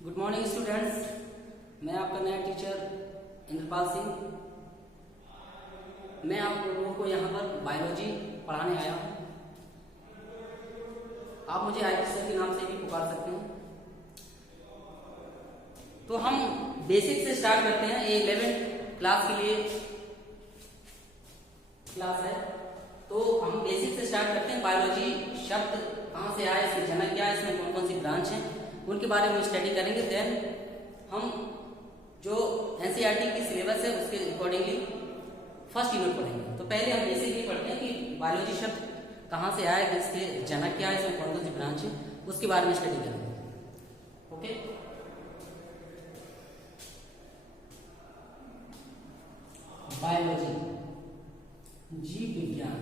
Good morning students. मैं आपका नया टीचर इंद्रपाल सिंह। मैं आप लोगों को यहाँ पर बायोलॉजी पढ़ाने आया हूँ। आप मुझे आईपी सर के नाम से भी पुकार सकते हैं। तो हम बेसिक से स्टार्ट करते हैं। ये 11th क्लास के लिए क्लास है, तो हम बेसिक से स्टार्ट करते हैं। बायोलॉजी शब्द कहाँ से आया, इसकी जनक क्या है, इसमें कौन कौन सी ब्रांच हैं, उनके बारे में स्टडी करेंगे। देन हम जो एनसीईआरटी की सिलेबस है उसके अकॉर्डिंगली फर्स्ट यूनिट पढ़ेंगे। तो पहले हम बेसिक ये पढ़ते हैं कि बायोलॉजी शब्द कहाँ से आया, इसके जनक क्या है, इसमें कौन कौन सी ब्रांच है, उसके बारे में स्टडी करेंगे। ओके, बायोलॉजी जीव विज्ञान।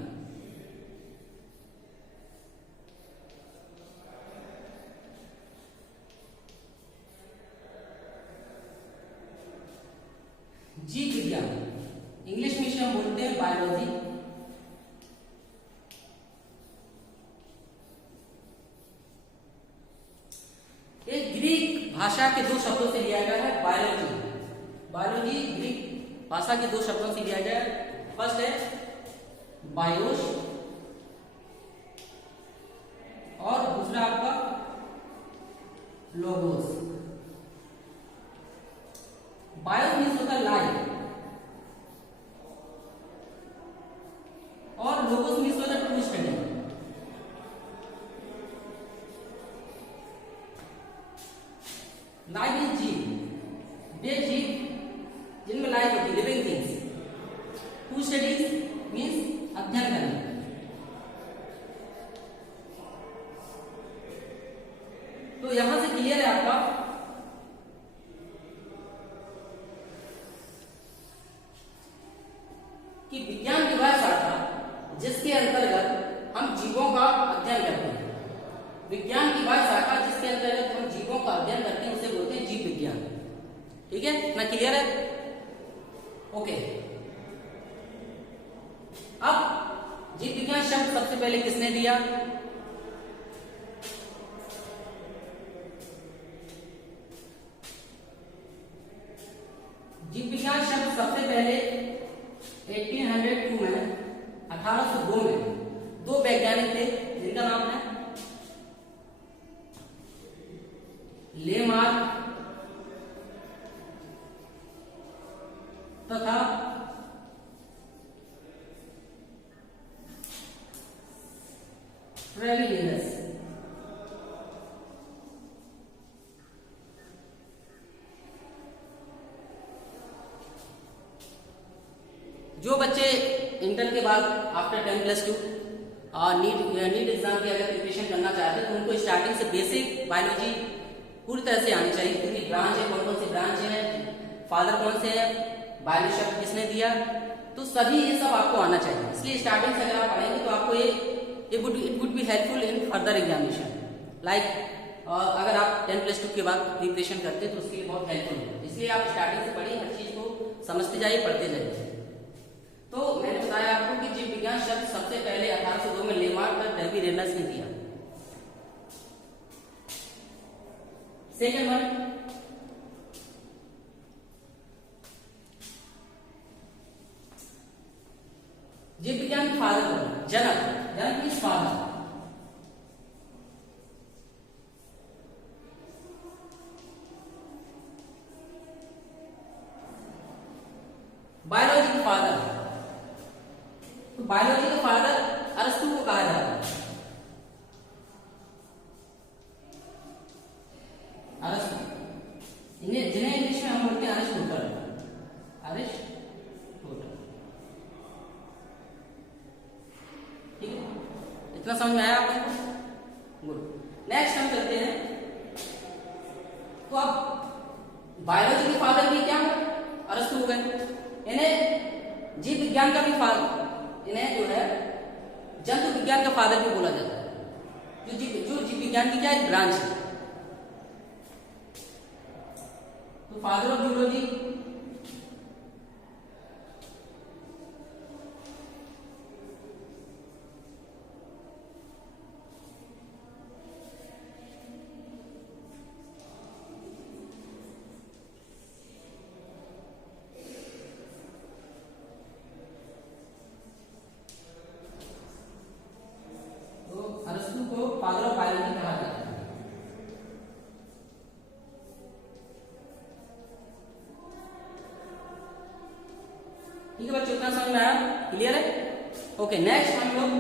जीव विज्ञान इंग्लिश में इसे हम बोलते हैं बायोलॉजी। एक ग्रीक भाषा के दो शब्दों से लिया गया है बायोलॉजी। बायोलॉजी ग्रीक भाषा के दो शब्दों से लिया गया है। फर्स्ट है बायोस और दूसरा आपका लोगोस। बायो मीन्स होता है लाइफ और लोगोस मीन्स होता है टू स्टडी। लाइफ इज जीव, वे जीव जिनमें लाइफ होती है, living things. To studies means अध्ययन करना। तो यहां से क्लियर है आपका कि विज्ञान की वह शाखा जिसके अंतर्गत हम जीवों का अध्ययन करते हैं। विज्ञान की वह शाखा जिसके अंतर्गत हम जीवों का अध्ययन करते हैं उसे बोलते हैं जीव विज्ञान। ठीक है ना, क्लियर है? ओके, अब जीव विज्ञान शब्द सबसे पहले किसने दिया? जीव विज्ञान शब्द सबसे पहले 1802 में 1802 में दो वैज्ञानिक थे जिनका नाम है लेमार्क तथा ट्रेविलियस। जो बच्चे इंटर के बाद आफ्टर 10+2 नीट एग्जाम की अगर प्रिपरेशन करना चाहते हैं तो उनको स्टार्टिंग से बेसिक बायोलॉजी पूरी तरह से आनी चाहिए। क्योंकि ब्रांच है, कौन कौन सी ब्रांच है, फादर कौन से है, बायोलॉजी शब्द किसने दिया, तो सभी ये सब आपको आना चाहिए। इसलिए स्टार्टिंग से अगर आप पढ़ेंगे तो आपको it would be helpful in further examination. Like अगर आप 10+2 के बाद प्रिपरेशन करते हैं तो उसके लिए बहुत हेल्पफुल है। इसलिए आप स्टार्टिंग से पढ़िए, हर चीज को समझते जाइए, पढ़ते जाइए। तो मैंने बताया आपको कि जीव विज्ञान शब्द सबसे पहले 1802 में लेमार्क और ट्रेविलियस ने दिया। सेकेंड वन, जीव विज्ञान के फादर कौन? जनक। जनक मीन्स फादर। बायोलॉजी के फादर, तो बायोलॉजी का फादर अरस्तु को कहा जाता है। अरस्तु, जिन्हें इंग्लिश में हम बोलते हैं अरिस्टोटल। अरिस्टोटल, ठीक है? इतना समझ में आया आपको? गुड। नेक्स्ट हम चलते हैं। तो अब बायोलॉजी के फादर भी क्या अरस्तु हो गए। इन्हें जीव विज्ञान का भी फादर, इन्हें जो है जंतु विज्ञान का फादर भी बोला जाता है। जो जीव विज्ञान की क्या है, ब्रांच है। तो फादर ऑफ जूलॉजी समझ में आया? क्लियर है? ओके, नेक्स्ट हम लोग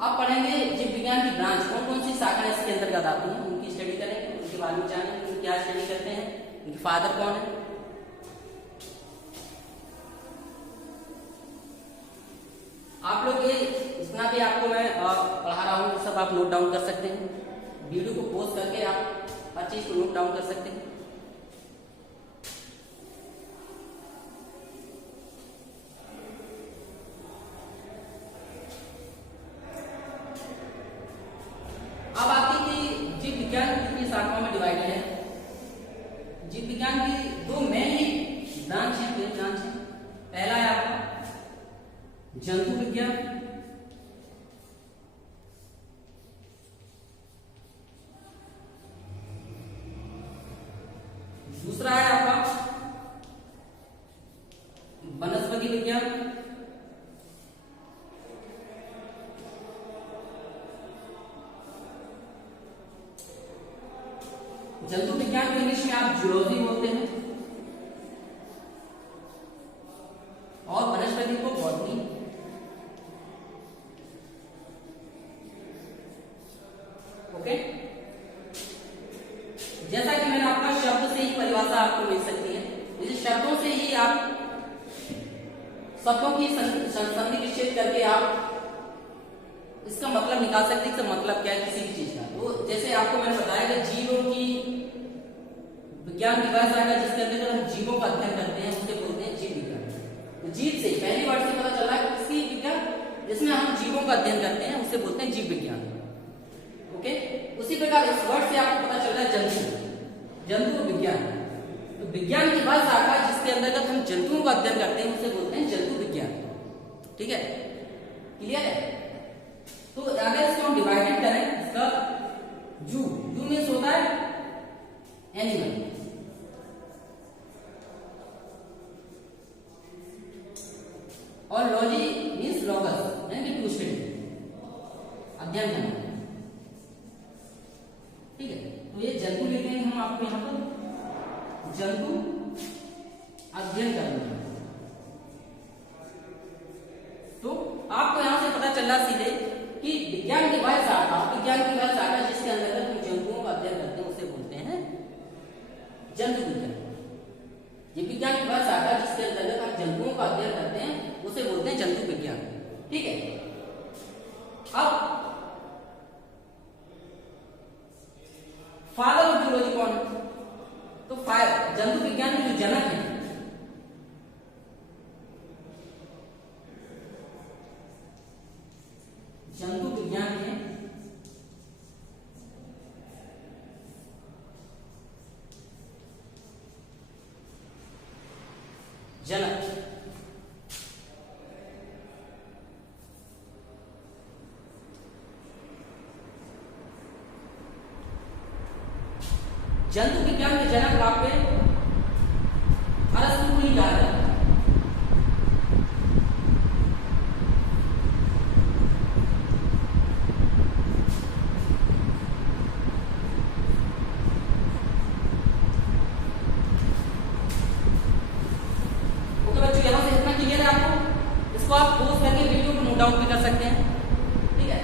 अब पढ़ेंगे जीव विज्ञान की ब्रांच, कौन कौन सी शाखाएं इसके अंतर्गत आती हैं, उनकी स्टडी करेंगे, उनके बारे में जानेंगे, उनकी क्या स्टडी करते हैं, उनके फादर कौन है। आप लोग ये जितना भी आपको मैं पढ़ा रहा हूँ सब आप नोट डाउन कर सकते हैं, वीडियो को पॉज करके आप हर चीज को नोट डाउन कर सकते हैं। अब आती कि जीव विज्ञान कितनी शाखाओं में डिवाइडेड है। जीव विज्ञान की दो मेन ही ब्रांच है, पहला है आपका जंतु विज्ञान, दूसरा है आपका वनस्पति विज्ञान, जंतु विज्ञान को इंग्लिश में आप जूलॉजी बोलते हैं, और वनस्पति को बॉटनी। ओके, जैसा कि मैंने आपका शब्द से ही परिभाषा आपको मिल सकती है, इस शब्दों से ही आप शब्दों की संधि विच्छेद करके आप इसका मतलब निकाल सकते हैं, इसका मतलब क्या है किसी भी चीज का। तो जैसे आपको मैंने बताया कि जीवों की विज्ञान की वह शाखा जिसके अंदर हम जीवों का अध्ययन करते हैं उसे बोलते हैं जीव विज्ञान। तो जीव से पहली वर्ड से पता चला है किसी विज्ञान जिसमें हम जीवों का अध्ययन करते हैं उसे बोलते हैं जीव विज्ञान। ओके, उसी प्रकार इस वर्ड से आपको पता चल रहा है जंतु विज्ञान। तो विज्ञान की वह शाखा जिसके अंतर्गत हम जंतुओं का अध्ययन करते हैं उसे बोलते हैं जंतु विज्ञान। ठीक है, क्लियर है? तो अगर इसको हम डिवाइडेड करें, इसका जू मीन्स होता है एनिमल, और लॉजी मीन्स लॉगस यानी टू स्टडी, अध्ययन करना। ठीक है, तो ये जंतु लिखे हैं हम आपको यहाँ पर, जंतु अध्ययन करना। तो आपको यहां से पता चला सीधे कि विज्ञान की वह शाखा जिसके अंदर हम जंतुओं का अध्ययन करते हैं उसे बोलते हैं जंतु विज्ञान। ये विज्ञान की वह शाखा जिसके अंतर्गत हम जंतुओं का अध्ययन करते हैं उसे बोलते हैं जंतु विज्ञान। ठीक है, अब फादर ऑफ जूलॉजी कौन है? तो जंतु विज्ञान के जो जनक है जंतु विज्ञान के जनक जंतु विज्ञान के जनक आपके अरस्तु को ही कहा जाता है। ओके बच्चों, यहां से इतना क्लियर है आपको? इसको आप पोज करके वीडियो को नोट डाउन भी कर सकते हैं। ठीक है,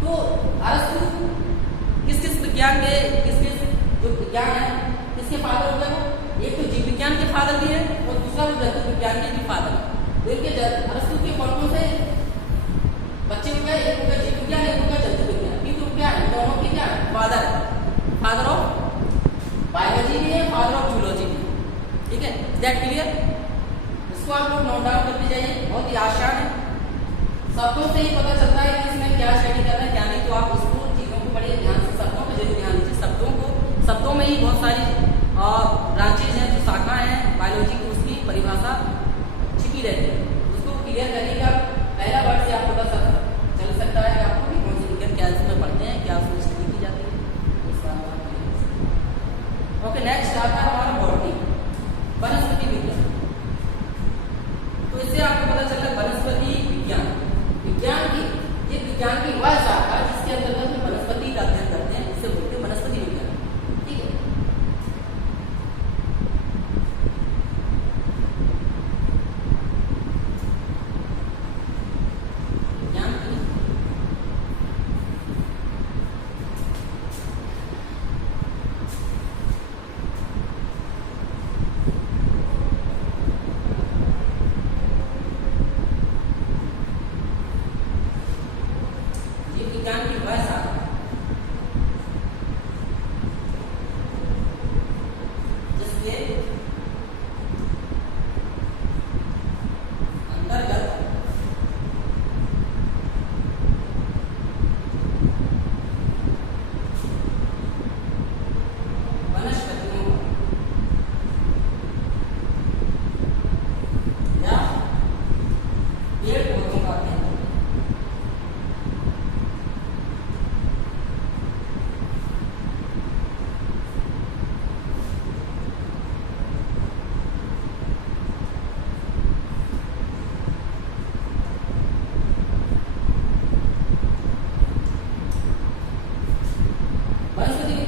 तो अरस्तु किस विज्ञान के जो विज्ञान है किसके फादर होते हैं? एक तो जीव विज्ञान के फादर भी है और दूसरा जंतु विज्ञान के भी फादर है। तो इनके अरस्तु के कौन से बच्चे हो गए? एक हो गया जीव विज्ञान, एक हो गया जंतु विज्ञान। किंतु क्या है दोनों के क्या फादर ऑफ बायोलॉजी भी है, फादर ऑफ जूलॉजी भी है। ठीक है, दैट क्लियर? इसको आप लोग नोट डाउन करते जाइए, बहुत ही आसान है, शब्दों से ही पता चलता है कि इसमें क्या स्टडी करना है क्या नहीं। तो आप इसको चीजों को बड़े ध्यान से, शब्दों पर जरूर ध्यान दीजिए। शब्दों में ही बहुत सारी ब्रांचेज हैं, जो शाखा है बायोलॉजी की, उसकी परिभाषा छिपी रहती है। उसको क्लियर करिएगा, पहला वर्ड से आपको पता चल सकता है कि आपको भी कौन से विज्ञान क्या इसमें पढ़ते हैं, क्या उसमें स्टडी की जाती है। ओके, नेक्स्ट आता है हमारा बॉटनी, वनस्पति विज्ञान। तो इससे आपको पता चला वनस्पति विज्ञान की वह शाखा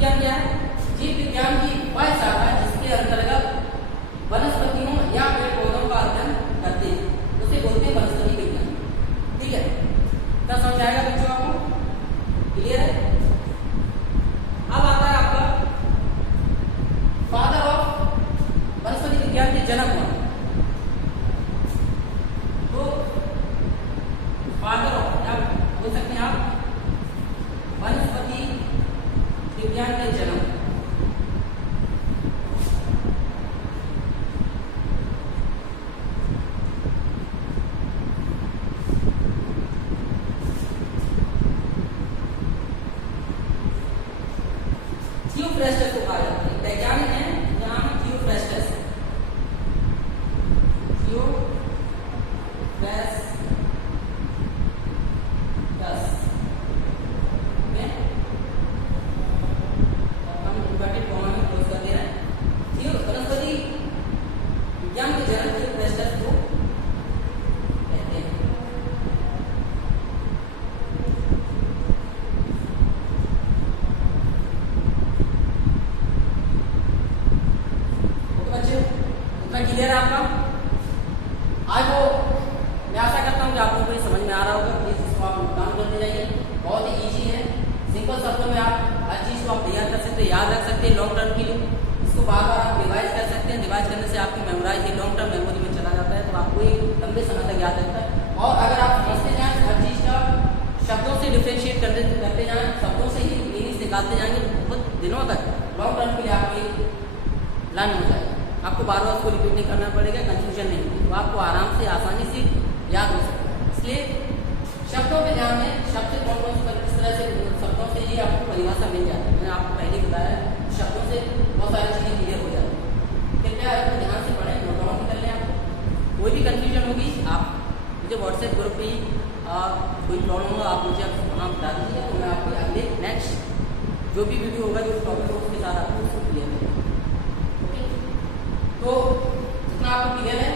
विज्ञान क्या है? जीव विज्ञान की वह शाखा जिसके अंतर्गत वनस्पतियों या पेड़ पौधों का अध्ययन करते हैं, उसे बोलते हैं वनस्पति विज्ञान। ठीक है, क्या समझ आएगा बच्चों आपको? क्लियर है? अब आता है आपका फादर ऑफ वनस्पति विज्ञान के जनक कौन? तो फादर ऑफ क्या बोल सकते हैं आप? वनस्पति विज्ञान के जनक। थियोफ्रेस्टस को कहा जाता है, वैज्ञानिक है नाम थियोफ्रेस्टस। हम इन्वर्टेड कॉमा में क्लोज कर दे रहे हैं। वनस्पति विज्ञान के जनक थियोफ्रेस्टस को कहते हैं। क्लियर है आपका? आज वो मैं आशा करता हूँ कि आप लोगों को समझ में आ रहा होगा। प्लीज इसको आप नोट डाउन करते जाइए, बहुत ही ईजी है, सिंपल शब्दों में आप हर चीज को आप तैयार कर सकते हैं, याद रख सकते हैं लॉन्ग टर्म के लिए। इसको बार बार आप रिवाइज कर सकते हैं, रिवाइज करने से आपकी मेमोराइज लॉन्ग टर्म मेमोरी में चला जाता है, तो आपको ये लंबे समय तक याद रहता है। और अगर आप समझते जाएं हर चीज का, शब्दों से डिफ्रेंशिएट करते जाएं, शब्दों से ही मीनिंग्स निकालते जाएंगे, बहुत दिनों तक लॉन्ग टर्म के लिए आपको लर्न हो जाएगा। आपको बार बार उसको रिपीट नहीं करना पड़ेगा, कंफ्यूजन नहीं होगी, तो आपको आराम से आसानी से याद हो सकता है। इसलिए शब्दों पे ध्यान दें, शब्द से कौन कौन से किस तरह से शब्दों से ही आपको परिभाषा मिल जाती है। मैंने आपको पहले बताया शब्दों से बहुत सारी चीज़ें क्लियर हो जाती है। कृपया आपको ध्यान से पढ़ें, नोट डाउन कर लें। आपको कोई भी कंफ्यूजन होगी आप मुझे व्हाट्सएप ग्रुप पे कोई प्रॉब्लम हो आप मुझे वहाँ बता दीजिए, तो मैं आपको अगले नेक्स्ट जो भी वीडियो होगा, जो टॉपिक होगा, उसके साथ आपको उसको क्लियर करेंगे। तो जितना आपको क्लियर है,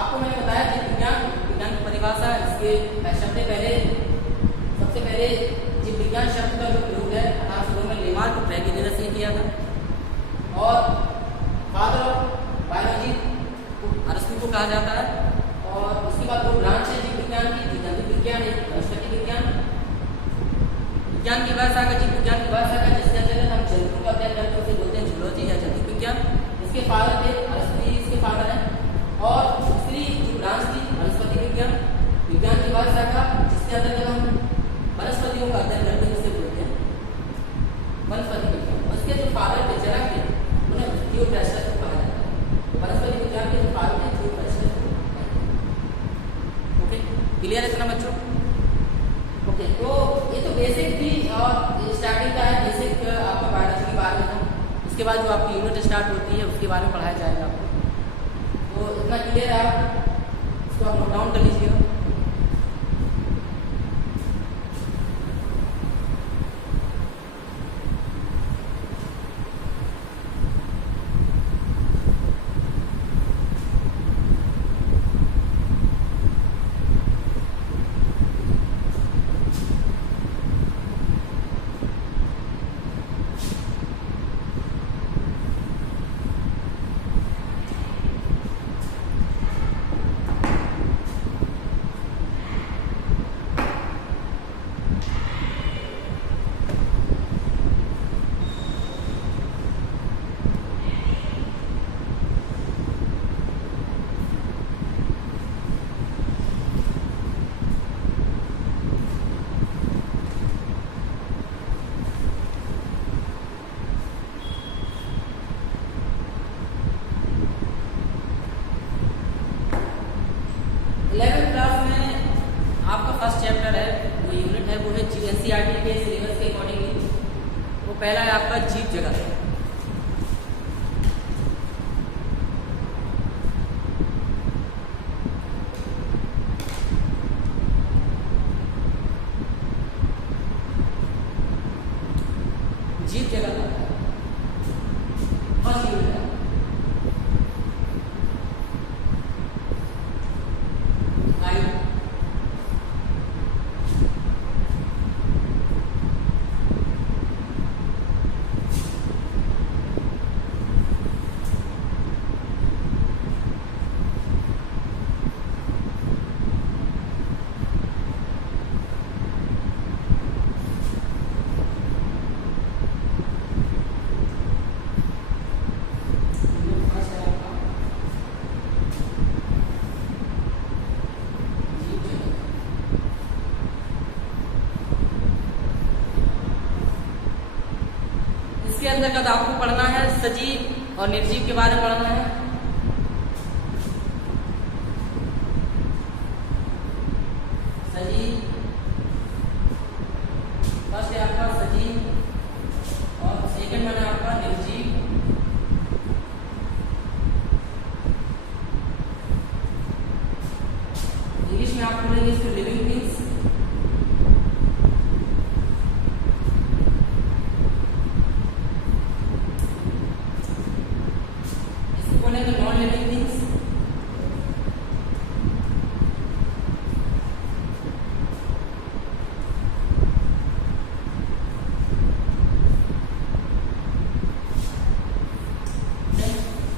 आपको मैंने बताया कि विज्ञान की परिभाषा, इसके शब्द सबसे पहले जीव विज्ञान शब्द का जो प्रयोग है 1800 में लेमार्क ब्रैगियस ने किया था, और फादर ऑफ बायोलॉजी अरस्तू को कहा जाता है। और उसके बाद दो ब्रांच है जीव विज्ञान की, जंतु विज्ञान, एक वनस्पति विज्ञान। विज्ञान की भाषा का, जीव विज्ञान की भाषा का जिसके अंतर्गत हम जंतु का अध्ययन करते हैं उसे बोलते हैं जूलॉजी या जंतु विज्ञान। इसके फादर थे अरस्तू, इसके फादर हैं। और दूसरी जो ब्रांच थी वनस्पति विज्ञान, विज्ञान की भाषा का जिसके अंतर्गत हम वनस्पतियों का अध्ययन करते हैं उसे बोलते हैं वनस्पति विज्ञान। उसके जो फादर थे, जनक थे, उन्हें थियोफ्रेस्टस को कहा जाता है। वनस्पति विज्ञान के जो फादर थे थियोफ्रेस्टस को कहते हैं। ओके, क्लियर है इतना बच्चों? ओके, तो ये तो बेसिक थी और स्टार्टिंग का है, बेसिक आपका बायोलॉजी के बारे में था। उसके बाद जो आपकी यूनिट स्टार्ट होती है उसके बारे में पढ़ाया जाएगा आपको। तो इतना क्लियर है, आप इसको आप नोट डाउन कर लीजिएगा। एनसीईआरटी के सिलेबस के अकॉर्डिंगली वो पहला है आपका जीव जगत। जीव जगत आता है फर्स्ट यूनिट है। इसके अंतर्गत आपको पढ़ना है सजीव और निर्जीव के बारे में पढ़ना है। सजीव फर्स्ट है आपका सजीव और सेकंड वन है आपका निर्जीव। इंग्लिश में आप पढ़ेंगे इसको लिविंग थिंग्स। इसको बोलेंगे नॉन लिविंग थिंग्स।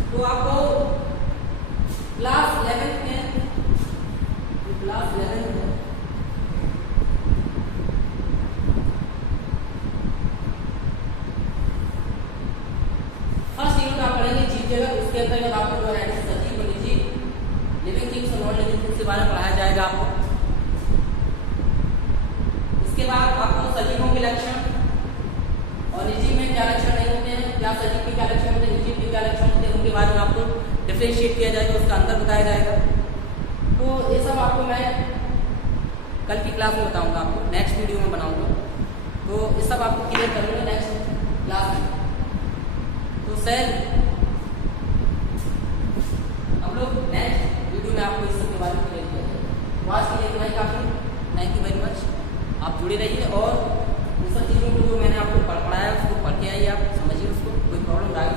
तो आपको क्लास 11 में क्लास 11 में फर्स्ट यूनिट आप पढ़ेंगे जीव जगत। उसके अंतर्गत आपको जो है सजीव और निर्जीव लिविंग थिंग्स और नॉन लिविंग थिंग्स के बारे में पढ़ाया जाएगा आपको। इसके बाद आपको सजीवों के लक्षण और निर्जीव में क्या लक्षण नहीं होते हैं, क्या सजीव के क्या लक्षण होते हैं, निर्जीव के क्या लक्षण होते हैं, उनके बारे में आपको डिफरेंशिएट किया जाएगा, उसका अंतर बताया जाएगा। तो ये सब आपको मैं कल की क्लास में बताऊंगा, आपको नेक्स्ट वीडियो में बनाऊंगा। तो ये सब आपको क्लियर कर लूँगा नेक्स्ट क्लास में। तो सर हम लोग नेक्स्ट वीडियो में आपको इस सब के बारे में क्लियर किया जाएगा। तो आज के लिए इतना ही काफ़ी। Thank you very much. आप जुड़े रहिए और उन सब चीज़ों को जो मैंने आपको पढ़ाया उसको पढ़ के आइए, आप समझिए उसको, कोई प्रॉब्लम आएगा